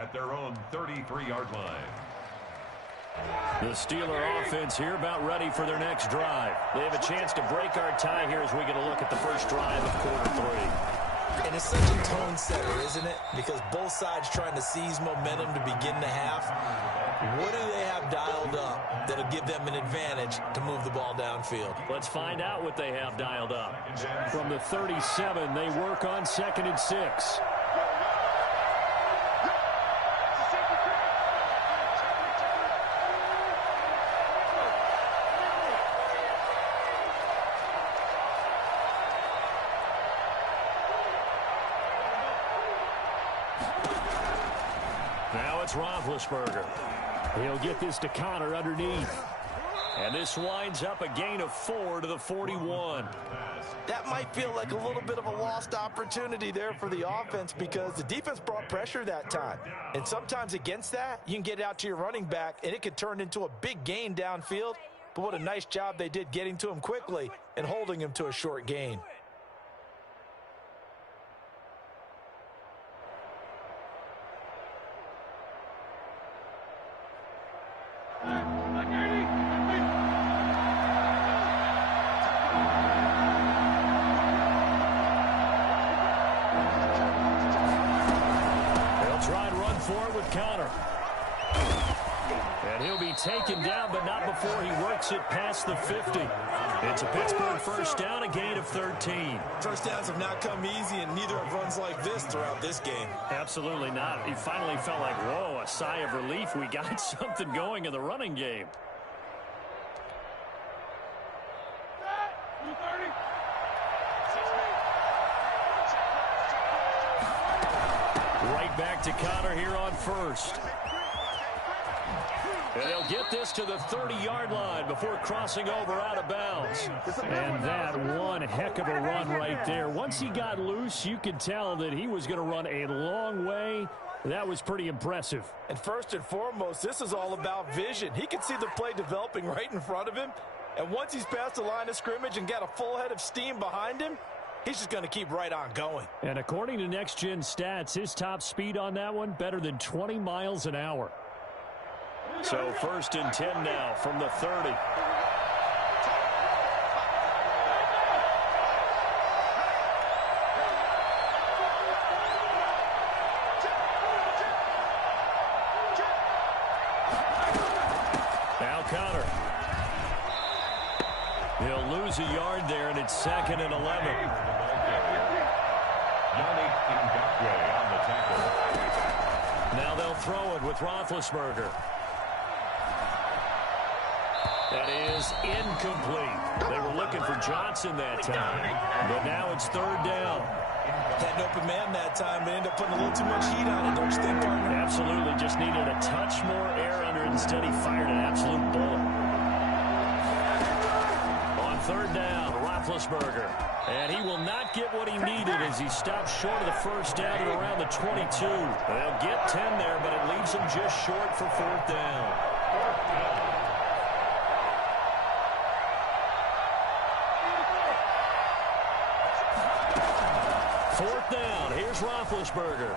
at their own 33-yard line. The Steeler offense here about ready for their next drive. They have a chance to break our tie here as we get a look at the first drive of quarter 3. And it's such a tone setter, isn't it? Because both sides trying to seize momentum to begin the half. What do they have dialed up that'll give them an advantage to move the ball downfield? Let's find out what they have dialed up. From the 37, they work on 2nd and 6. Now it's Roethlisberger. He'll get this to Connor underneath. And this winds up a gain of 4 to the 41. That might feel like a little bit of a lost opportunity there for the offense because the defense brought pressure that time. And sometimes against that, you can get out to your running back, and it could turn into a big gain downfield. But what a nice job they did getting to him quickly and holding him to a short gain. Taken down, but not before he works it past the 50. It's a Pittsburgh first down, a gain of 13. First downs have not come easy, and neither have runs like this throughout this game. Absolutely not. He finally felt like, whoa, a sigh of relief. We got something going in the running game. Right back to Connor here on first. And they'll get this to the 30-yard line before crossing over out of bounds. And that one heck of a run right there. Once he got loose, you could tell that he was going to run a long way. That was pretty impressive. And first and foremost, this is all about vision. He could see the play developing right in front of him. And once he's past the line of scrimmage and got a full head of steam behind him, he's just going to keep right on going. And according to Next Gen Stats, his top speed on that one, better than 20 miles an hour. So 1st and 10 now from the 30. Now Connor. He'll lose a yard there, and it's 2nd and 11. Yannick Ngakoue on the tackle. Now they'll throw it with Roethlisberger. That is incomplete. They were looking for Johnson that time, but now it's 3rd down. Had an open man that time, but ended up putting a little too much heat on it, don't you think, partner? Absolutely. Just needed a touch more air under it. Instead, he fired an absolute bullet. On 3rd down, Roethlisberger. And he will not get what he needed as he stops short of the first down at around the 22. They'll get 10 there, but it leaves him just short for 4th down. 4th down. Here's Roethlisberger.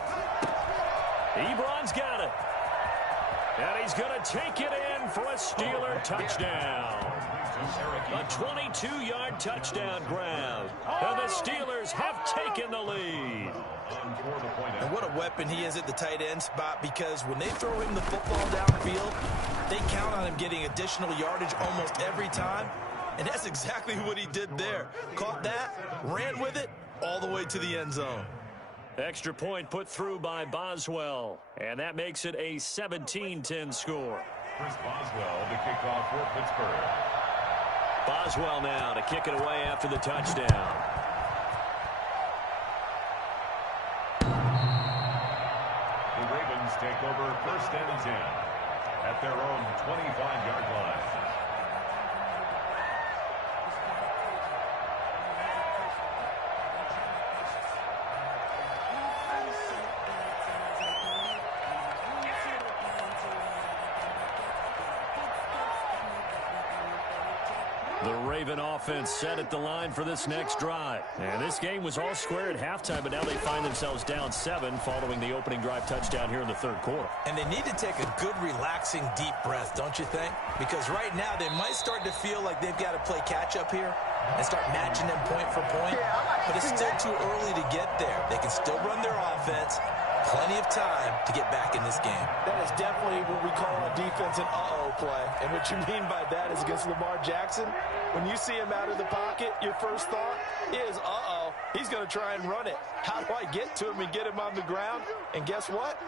Ebron's got it. And he's going to take it in for a Steeler touchdown. A 22-yard touchdown grab. And the Steelers have taken the lead. And what a weapon he is at the tight end spot, because when they throw him the football downfield, they count on him getting additional yardage almost every time. And that's exactly what he did there. Caught that, ran with it, all the way to the end zone. Extra point put through by Boswell. And that makes it a 17-10 score. Chris Boswell to kick off for Pittsburgh. Boswell now to kick it away after the touchdown. The Ravens take over 1st and 10 at their own 25-yard line. Raven offense set at the line for this next drive. And this game was all square at halftime, but now they find themselves down 7 following the opening drive touchdown here in the third quarter. And they need to take a good, relaxing, deep breath, don't you think? Because right now they might start to feel like they've got to play catch-up here and start matching them point for point. But it's still too early to get there. They can still run their offense. Plenty of time to get back in this game. That is definitely what we call a defense an uh-oh play. And what you mean by that is against Lamar Jackson, when you see him out of the pocket, your first thought is, uh-oh, he's going to try and run it. How do I get to him and get him on the ground? And guess what?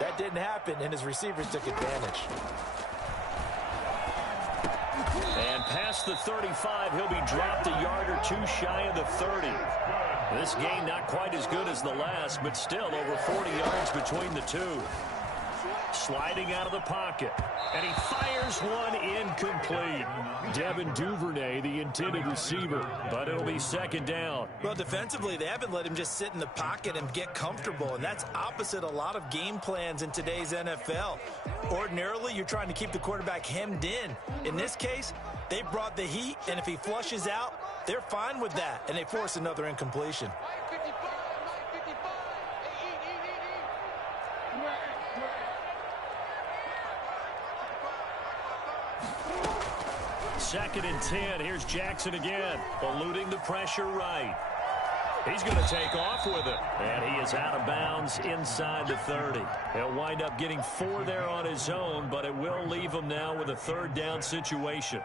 That didn't happen, and his receivers took advantage. And past the 35, he'll be dropped a yard or two shy of the 30. This game not quite as good as the last, but still over 40 yards between the two. Sliding out of the pocket. And he fires one incomplete. Devin Duvernay, the intended receiver, but it'll be second down. Well, defensively, they haven't let him just sit in the pocket and get comfortable, and that's opposite a lot of game plans in today's NFL. Ordinarily, you're trying to keep the quarterback hemmed in. In this case, they brought the heat, and if he flushes out, they're fine with that, and they force another incompletion. Second and 10. Here's Jackson again, eluding the pressure right. He's going to take off with it. And he is out of bounds inside the 30. He'll wind up getting 4 there on his own, but it will leave him now with a third down situation.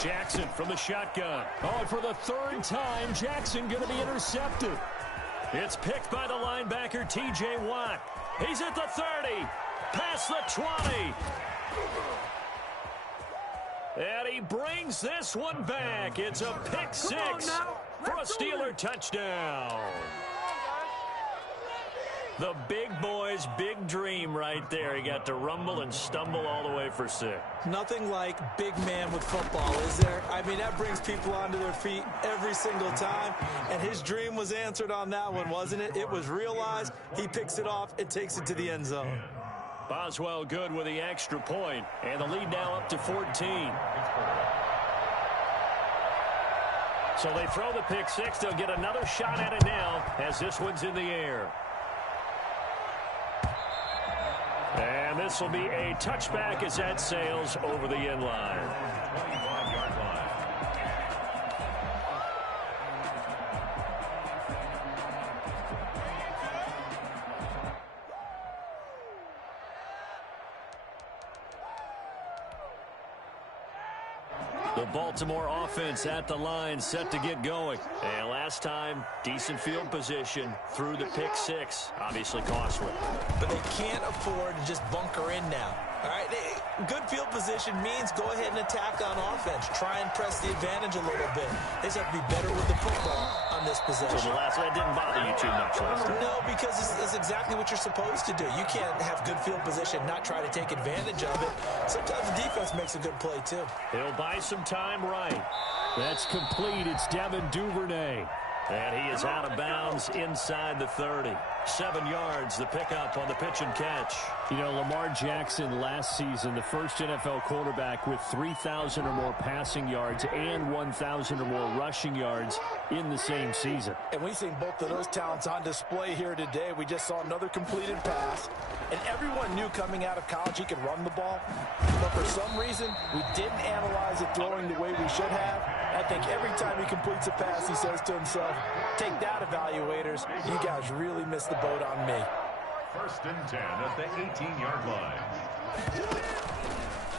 Jackson from the shotgun. Oh, and for the third time, Jackson going to be intercepted. It's picked by the linebacker, T.J. Watt. He's at the 30, past the 20. And he brings this one back. It's a pick six for a Steeler touchdown. The big boy's big dream right there. He got to rumble and stumble all the way for 6. Nothing like big man with football, is there? I mean, that brings people onto their feet every single time. And his dream was answered on that one, wasn't it? It was realized. He picks it off and takes it to the end zone. Boswell good with the extra point. And the lead now up to 14. So they throw the pick six. They'll get another shot at it now as this one's in the air. And this will be a touchback as that sails over the end line. 25-yard line. The Baltimore offense at the line, set to get going. And last time, decent field position through the pick six. Obviously costly. But they can't afford to just bunker in now. All right, good field position means go ahead and attack on offense. Try and press the advantage a little bit. They just have to be better with the football on this possession. So the last one didn't bother you too much last time? No, because it's exactly what you're supposed to do. You can't have good field position, not try to take advantage of it. Sometimes the defense makes a good play, too. He'll buy some time right. That's complete. It's Devin Duvernay. And he is out of bounds inside the 30. 7 yards, the pickup on the pitch and catch. You know, Lamar Jackson last season, the first NFL quarterback with 3,000 or more passing yards and 1,000 or more rushing yards in the same season. And we've seen both of those talents on display here today. We just saw another completed pass. And everyone knew coming out of college he could run the ball. But for some reason, we didn't analyze it throwing the way we should have. I think every time he completes a pass, he says to himself, take that, evaluators. You guys really missed the boat on me. First and 10 at the 18-yard line.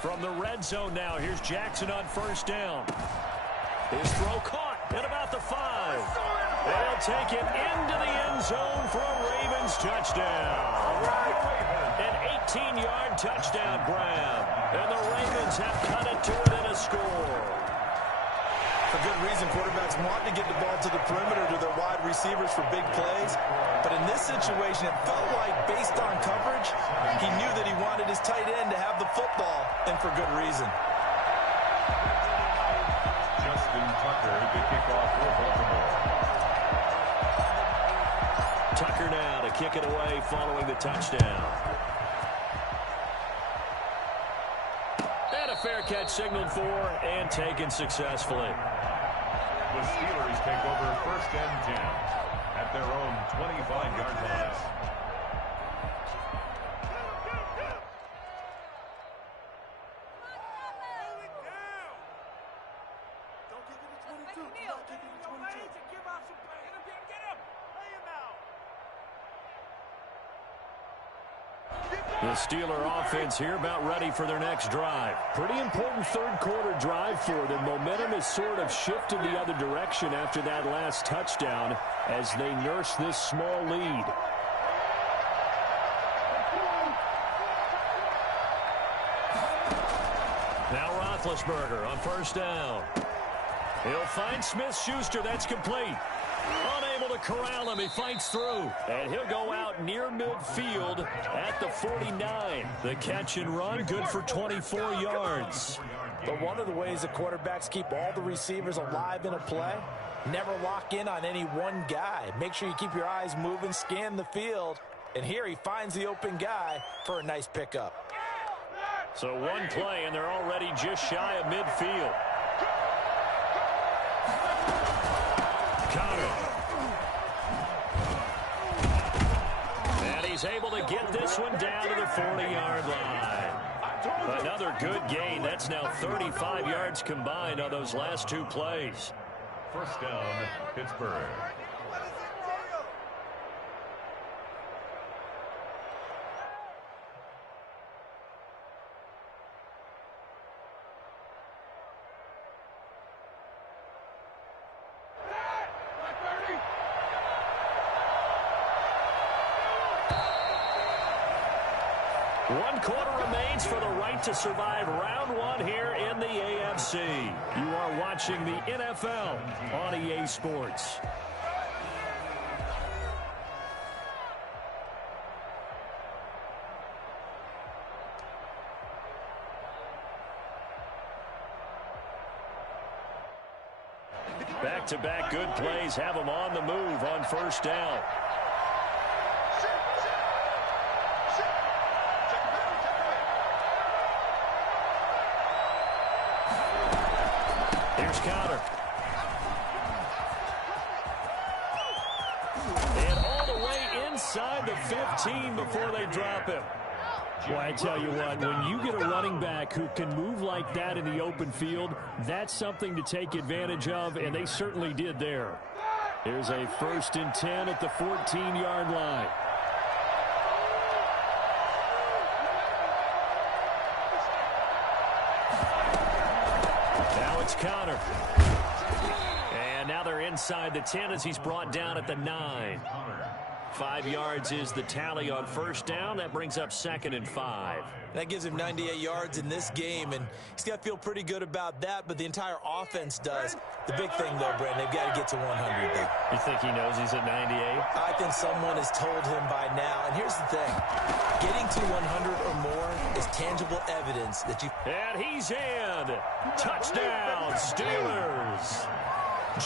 From the red zone now, here's Jackson on first down. His throw caught at about the 5. They'll take it into the end zone for a Ravens touchdown. An 18-yard touchdown grab. And the Ravens have cut it to within a score. For good reason, quarterbacks want to get the ball to the perimeter to their wide receivers for big plays. But in this situation, it felt like, based on coverage, he knew that he wanted his tight end to have the football, and for good reason. Justin Tucker Tucker to kick off for Baltimore. Tucker now to kick it away following the touchdown. And a fair catch signaled for and taken successfully. The Steelers take over first and 10 at their own 25-yard line. The Steeler offense here about ready for their next drive. Pretty important third-quarter drive for them. Momentum has sort of shifted the other direction after that last touchdown as they nurse this small lead. Now Roethlisberger on first down. He'll find Smith-Schuster. That's complete. Unable to corral him. He fights through. And he'll go out near midfield at the 49. The catch and run, good for 24 yards. But one of the ways the quarterbacks keep all the receivers alive in a play, never lock in on any one guy. Make sure you keep your eyes moving, scan the field. And here he finds the open guy for a nice pickup. So one play, and they're already just shy of midfield. Conner. And he's able to get this one down to the 40-yard line. Another good gain. That's now 35 yards combined on those last two plays. First down, Pittsburgh. One quarter remains for the right to survive round one here in the AFC. You are watching the NFL on EA Sports. Back-to-back good plays have them on the move on first down. Here's Conner. And all the way inside the 15 before they drop him. Well, I tell you what, when you get a running back who can move like that in the open field, that's something to take advantage of, and they certainly did there. Here's a 1st and 10 at the 14-yard line. Now it's Conner. And now they're inside the 10 as he's brought down at the 9. 5 yards is the tally on first down. That brings up 2nd and 5. That gives him 98 yards in this game, and he's got to feel pretty good about that, but the entire offense does. The big thing, though, Brandon, they've got to get to 100, though. You think he knows he's at 98? I think someone has told him by now, and here's the thing. Getting to 100 or more is tangible evidence that you... And he's in. Touchdown, Steelers.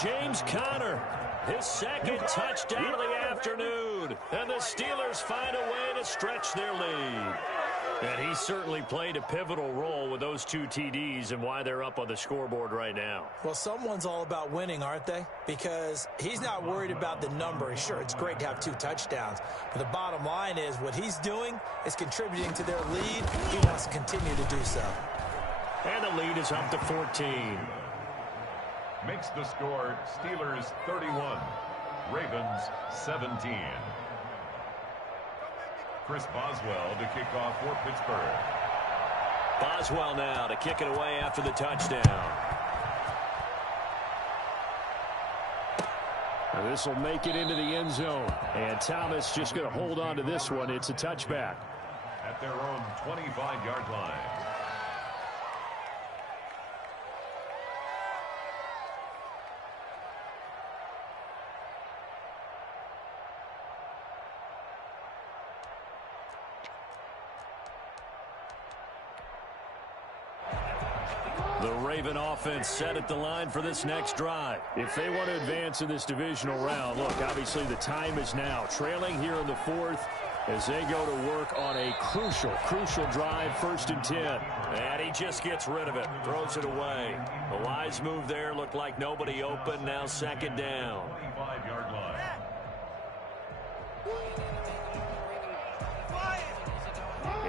James Conner, his 2nd touchdown of the afternoon. And the Steelers find a way to stretch their lead. And he certainly played a pivotal role with those 2 TDs and why they're up on the scoreboard right now. Well, someone's all about winning, aren't they? Because he's not worried about the number. Sure, it's great to have 2 touchdowns. But the bottom line is what he's doing is contributing to their lead. He wants to continue to do so. And the lead is up to 14. Makes the score Steelers 31, Ravens 17. Chris Boswell to kick off for Pittsburgh. Boswell now to kick it away after the touchdown. Now this will make it into the end zone. And Thomas just going to hold on to this one. It's a touchback. At their own 25-yard line. The Raven offense set at the line for this next drive. If they want to advance in this divisional round, look, obviously the time is now. Trailing here in the fourth as they go to work on a crucial drive, 1st and 10. And he just gets rid of it, throws it away. A wise move there, looked like nobody open, now 2nd down. 25-yard line.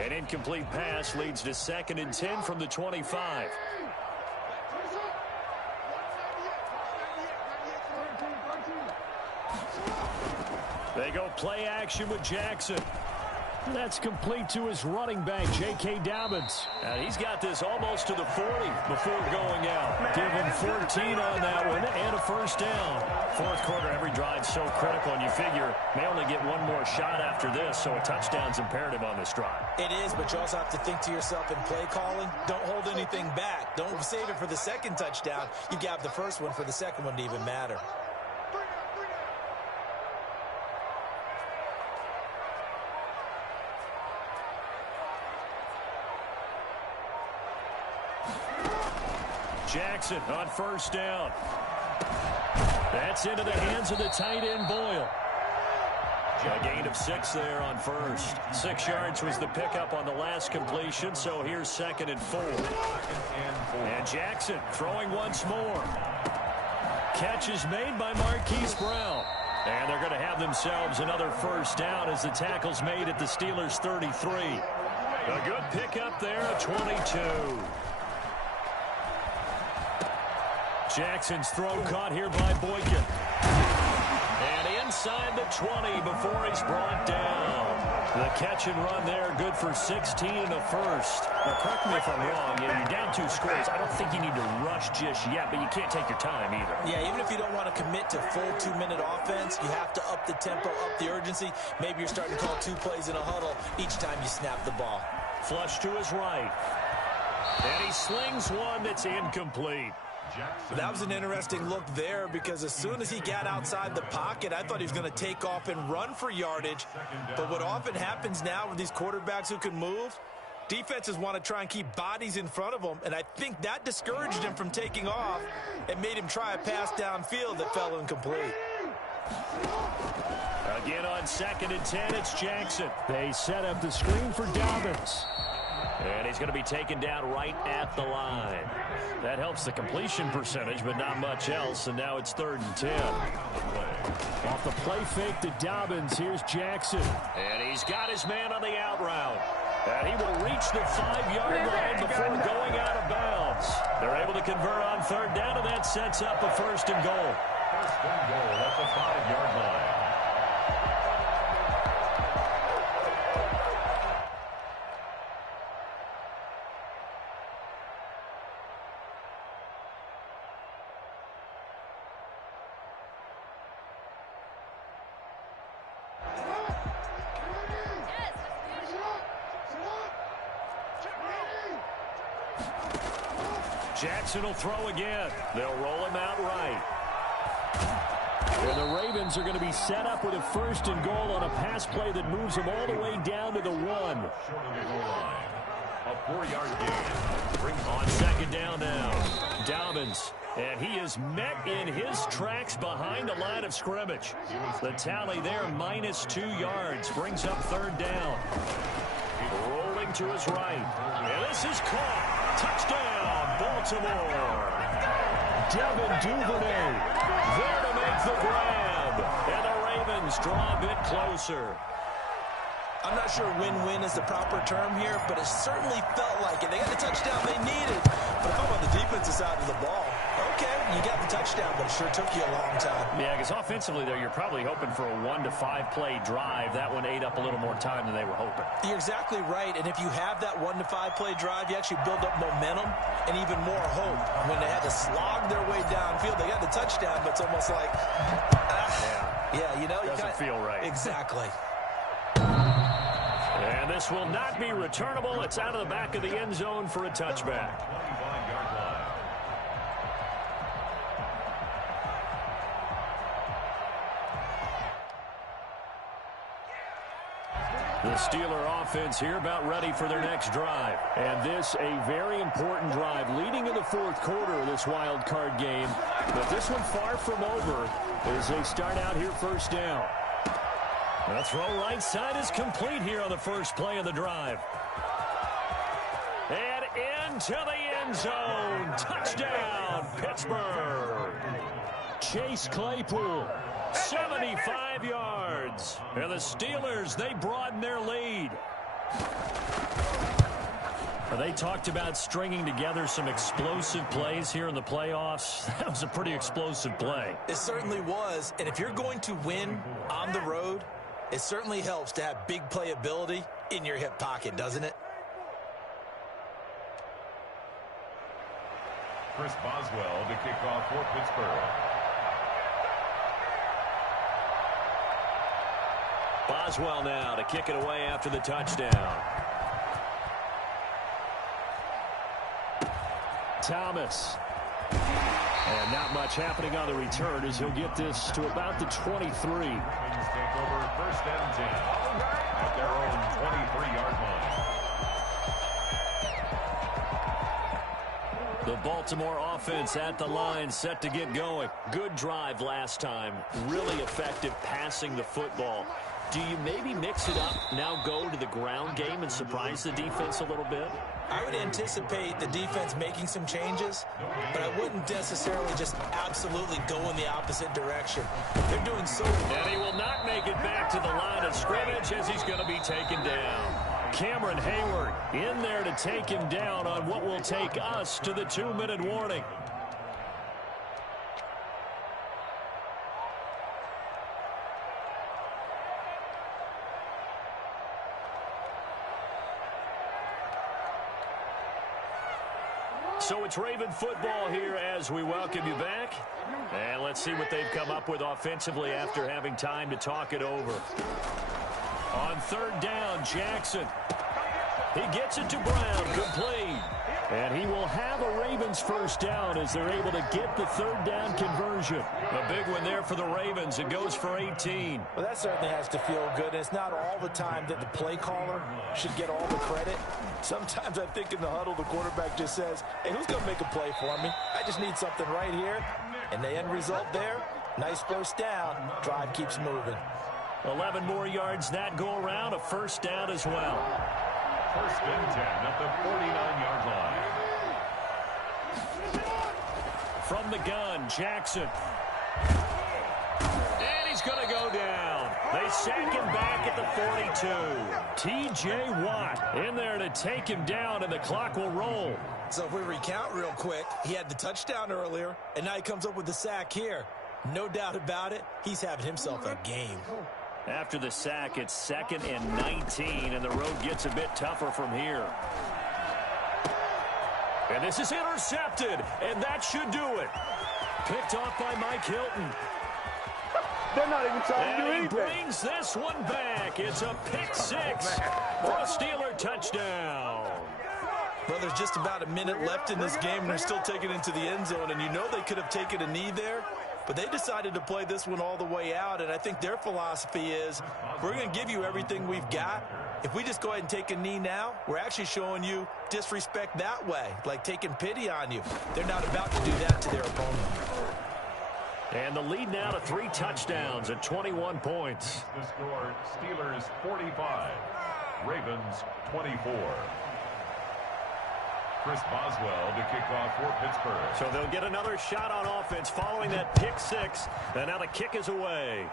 An incomplete pass leads to 2nd and 10 from the 25. They go play action with Jackson. That's complete to his running back, J.K. Dobbins. And he's got this almost to the 40 before going out. Give him 14 on that one and a 1st down. Fourth quarter, every drive's so critical, and you figure may only get one more shot after this, so a touchdown's imperative on this drive. It is, but you also have to think to yourself in play calling, don't hold anything back. Don't save it for the 2nd touchdown. You got the 1st one for the 2nd one to even matter. Jackson on 1st down. That's into the hands of the tight end, Boyle. A gain of 6 there on 1st. 6 yards was the pickup on the last completion, so here's 2nd and 4. And Jackson throwing once more. Catch is made by Marquise Brown. And they're going to have themselves another 1st down as the tackle's made at the Steelers' 33. A good pickup there at 22. Jackson's throw caught here by Boykin. And inside the 20 before he's brought down. The catch and run there, good for 16 and a 1st. Now, correct me if I'm wrong. You're down 2 scores. I don't think you need to rush just yet, but you can't take your time either. Yeah, even if you don't want to commit to full 2-minute offense, you have to up the tempo, up the urgency. Maybe you're starting to call 2 plays in a huddle each time you snap the ball. Flush to his right. And he slings one that's incomplete. That was an interesting look there because as soon as he got outside the pocket, I thought he was going to take off and run for yardage. But what often happens now with these quarterbacks who can move, defenses want to try and keep bodies in front of them, and I think that discouraged him from taking off and made him try a pass downfield that fell incomplete. Again on 2nd and 10, it's Jackson. They set up the screen for Dobbins. And he's going to be taken down right at the line. That helps the completion percentage, but not much else, and now it's 3rd and 10. Off the play fake to Dobbins, here's Jackson. And he's got his man on the out route. And he will reach the 5-yard line before going out of bounds. They're able to convert on 3rd down, and that sets up a 1st and goal. 1st and goal at the 5-yard line. Jackson will throw again. They'll roll him out right. And the Ravens are going to be set up with a 1st and goal on a pass play that moves them all the way down to the 1. Short of the goal line. A 4-yard gain. Bring on 2nd down now. Dobbins. And he is met in his tracks behind the line of scrimmage. The tally there, -2 yards. Brings up 3rd down. Rolling to his right. And this is caught. Touchdown, Baltimore. Devin Duvernay there to make the grab. And the Ravens draw a bit closer. I'm not sure win-win is the proper term here, but it certainly felt like it. They got the touchdown they needed. But if I'm on the defensive side of the ball, okay, you got the touchdown, but it sure took you a long time. Yeah, because offensively, though, you're probably hoping for a 1 to 5 play drive. That one ate up a little more time than they were hoping. You're exactly right, and if you have that 1 to 5 play drive, you actually build up momentum and even more hope. When they had to slog their way downfield, they got the touchdown, but it's almost like, yeah, you know. Doesn't feel right. Exactly. And this will not be returnable. It's out of the back of the end zone for a touchback. 25-yard line. The Steeler offense here about ready for their next drive. And this a very important drive leading in the fourth quarter of this wild card game. But this one far from over as they start out here first down. The throw right side is complete here on the first play of the drive. And into the end zone. Touchdown, Pittsburgh. Chase Claypool, 75 yards. And the Steelers, they broaden their lead. They talked about stringing together some explosive plays here in the playoffs. That was a pretty explosive play. It certainly was. And if you're going to win on the road, it certainly helps to have big playability in your hip pocket, doesn't it? Chris Boswell to kick off for Pittsburgh. Boswell now to kick it away after the touchdown. Thomas. And not much happening on the return as he'll get this to about the 23. Take over first and 10 at their own 23-yard line. The Baltimore offense at the line, set to get going. Good drive last time. Really effective passing the football. Do you maybe mix it up, now go to the ground game and surprise the defense a little bit? I would anticipate the defense making some changes, but I wouldn't necessarily just absolutely go in the opposite direction. They're doing so well. And he will not make it back to the line of scrimmage as he's going to be taken down. Cameron Hayward in there to take him down on what will take us to the 2-minute warning. So it's Raven football here as we welcome you back. And let's see what they've come up with offensively after having time to talk it over. On third down, Jackson. He gets it to Brown. Complete. And he will have a Ravens first down as they're able to get the third down conversion. A big one there for the Ravens. It goes for 18. Well, that certainly has to feel good. And it's not all the time that the play caller should get all the credit. Sometimes I think in the huddle, the quarterback just says, hey, who's going to make a play for me? I just need something right here. And the end result there, nice first down. Drive keeps moving. 11 more yards that go around. A first down as well. First and 10 at the 49-yard line. From the gun, Jackson. And he's going to go down. They sack him back at the 42. T.J. Watt in there to take him down, and the clock will roll. So if we recount real quick, he had the touchdown earlier, and now he comes up with the sack here. No doubt about it, he's having himself a game. After the sack, it's 2nd and 19, and the road gets a bit tougher from here. And this is intercepted, and that should do it. Picked off by Mike Hilton. They're not even trying to do anything. And he brings this one back. It's a pick six for a Steeler touchdown. Well, there's just about a minute left in this game, and they're still taking it into the end zone. And you know they could have taken a knee there, but they decided to play this one all the way out. And I think their philosophy is, we're going to give you everything we've got. If we just go ahead and take a knee now, we're actually showing you disrespect that way, like taking pity on you. They're not about to do that to their opponent. And the lead now to 3 touchdowns at 21 points. The score, Steelers 45, Ravens 24. Chris Boswell to kick off for Pittsburgh. So they'll get another shot on offense following that pick six. And now the kick is away.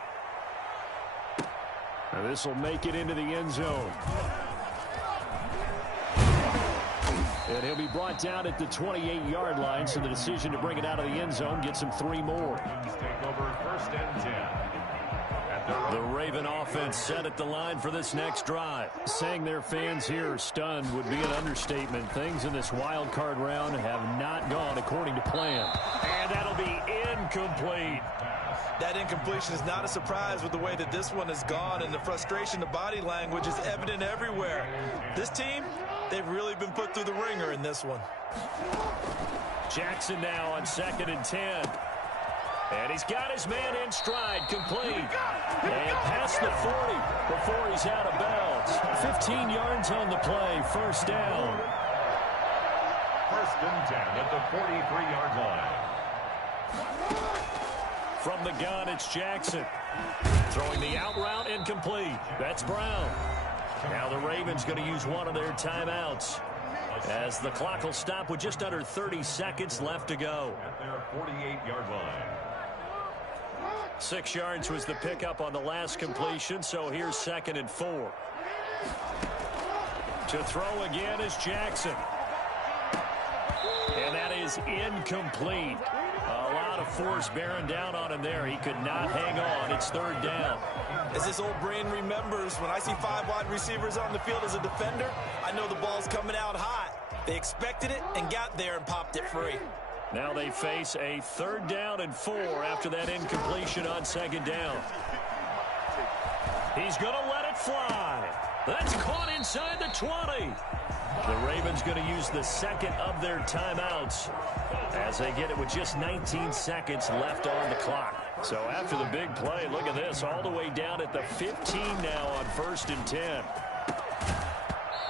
And this will make it into the end zone. And he'll be brought down at the 28-yard line, so the decision to bring it out of the end zone gets him 3 more. Take over first and 10. The Raven offense set at the line for this next drive. Saying their fans here are stunned would be an understatement. Things in this wild card round have not gone according to plan. And that'll be incomplete. That incompletion is not a surprise with the way that this one has gone, and the frustration, the body language is evident everywhere. This team, they've really been put through the ringer in this one. Jackson now on 2nd and 10. And he's got his man in stride, complete. And past the 40 before he's out of bounds. 15 yards on the play, first down. First and 10 at the 43-yard line. From the gun, it's Jackson. Throwing the out route, incomplete. That's Brown. Now the Ravens going to use one of their timeouts, as the clock will stop with just under 30 seconds left to go. At their 48-yard line. 6 yards was the pickup on the last completion, so here's 2nd and 4. To throw again is Jackson. And that is incomplete. A lot of force bearing down on him there. He could not hang on. It's 3rd down. As this old brain remembers, when I see 5 wide receivers on the field as a defender, I know the ball's coming out hot. They expected it and got there and popped it free. Now they face a 3rd down and 4 after that incompletion on 2nd down. He's going to let it fly. That's caught inside the 20. The Ravens going to use the 2nd of their timeouts as they get it with just 19 seconds left on the clock. So after the big play, look at this, all the way down at the 15 now on 1st and 10.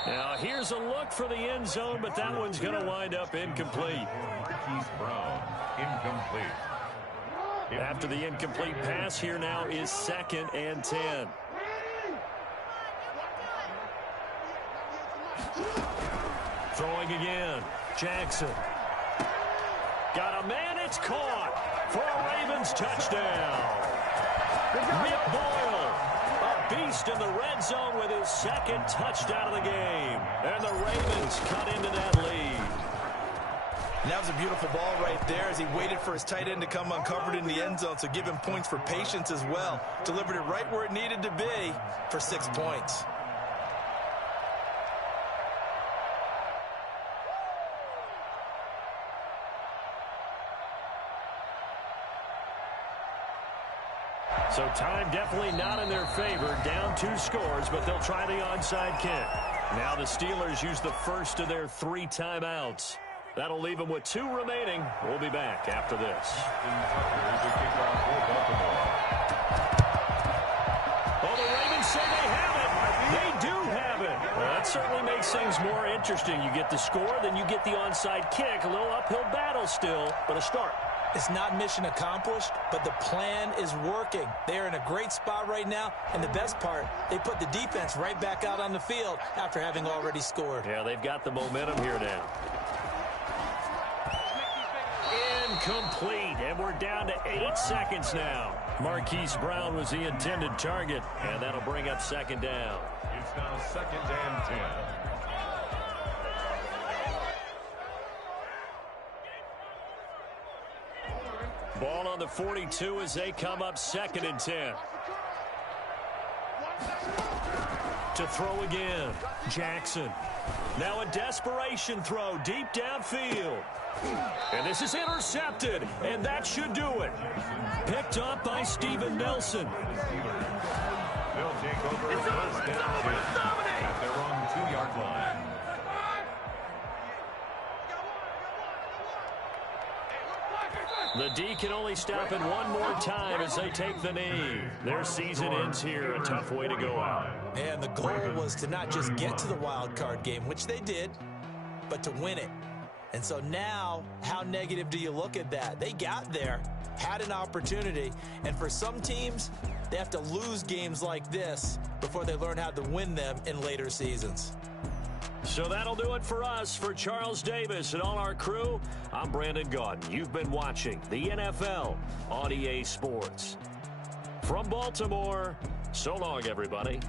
Now here's a look for the end zone, but that one's going to wind up incomplete. Marquise Brown, incomplete. After the incomplete pass, here now is 2nd and 10. Throwing again, Jackson. Got a man, it's caught for a Ravens touchdown. Nick Boyle, a beast in the red zone with his 2nd touchdown of the game. And the Ravens cut into that lead. And that was a beautiful ball right there as he waited for his tight end to come uncovered in the end zone, so give him points for patience as well. Delivered it right where it needed to be for 6 points. So time definitely not in their favor. Down 2 scores, but they'll try the onside kick. Now the Steelers use the 1st of their 3 timeouts. That'll leave them with 2 remaining. We'll be back after this. Oh, the Ravens say they have it. They do have it. Well, that certainly makes things more interesting. You get the score, then you get the onside kick. A little uphill battle still, but a start. It's not mission accomplished, but the plan is working. They're in a great spot right now, and the best part, they put the defense right back out on the field after having already scored. Yeah, they've got the momentum here now. Incomplete, and we're down to 8 seconds now. Marquise Brown was the intended target, and that'll bring up 2nd down. It's now 2nd and 10. Ball on the 42 as they come up 2nd and 10. To throw again, Jackson. Now a desperation throw deep downfield. And this is intercepted, and that should do it. Picked up by Steven Nelson. They'll take over 1st down 10 at their own 2-yard line. The D can only stop it one more time as they take the knee. Their season ends here. A tough way to go out. And the goal was to not just get to the wild card game, which they did, but to win it. And so now, how negative do you look at that? They got there, had an opportunity, and for some teams, they have to lose games like this before they learn how to win them in later seasons. So that'll do it for us. For Charles Davis and all our crew, I'm Brandon Gaudin. You've been watching the NFL on EA Sports. From Baltimore, so long, everybody.